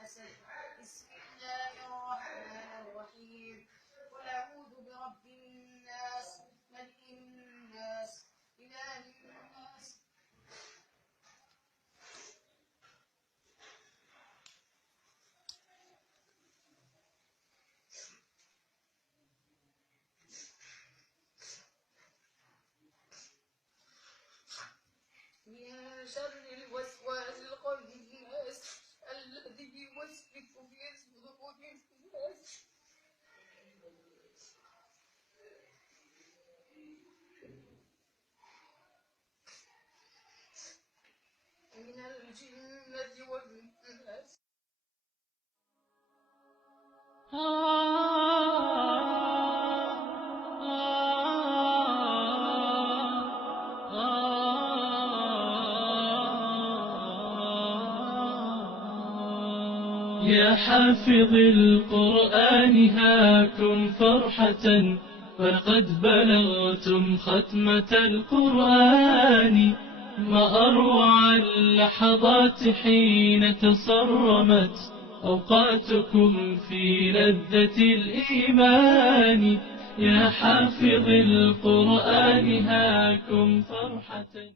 حسد. بسم الله الرحمن الرحيم. قل أعوذ برب الناس، ملك الناس، إله الناس. من شر الوسواس الخناس الذي يوسوس في صدور الناس. من الجنة والناس. يا حافظ القرآن هاكم فرحة، فلقد بلغتم ختمة القرآن. ما أروع اللحظات حين تصرمت أوقاتكم في لذة الإيمان. يا حافظ القرآن هاكم فرحة.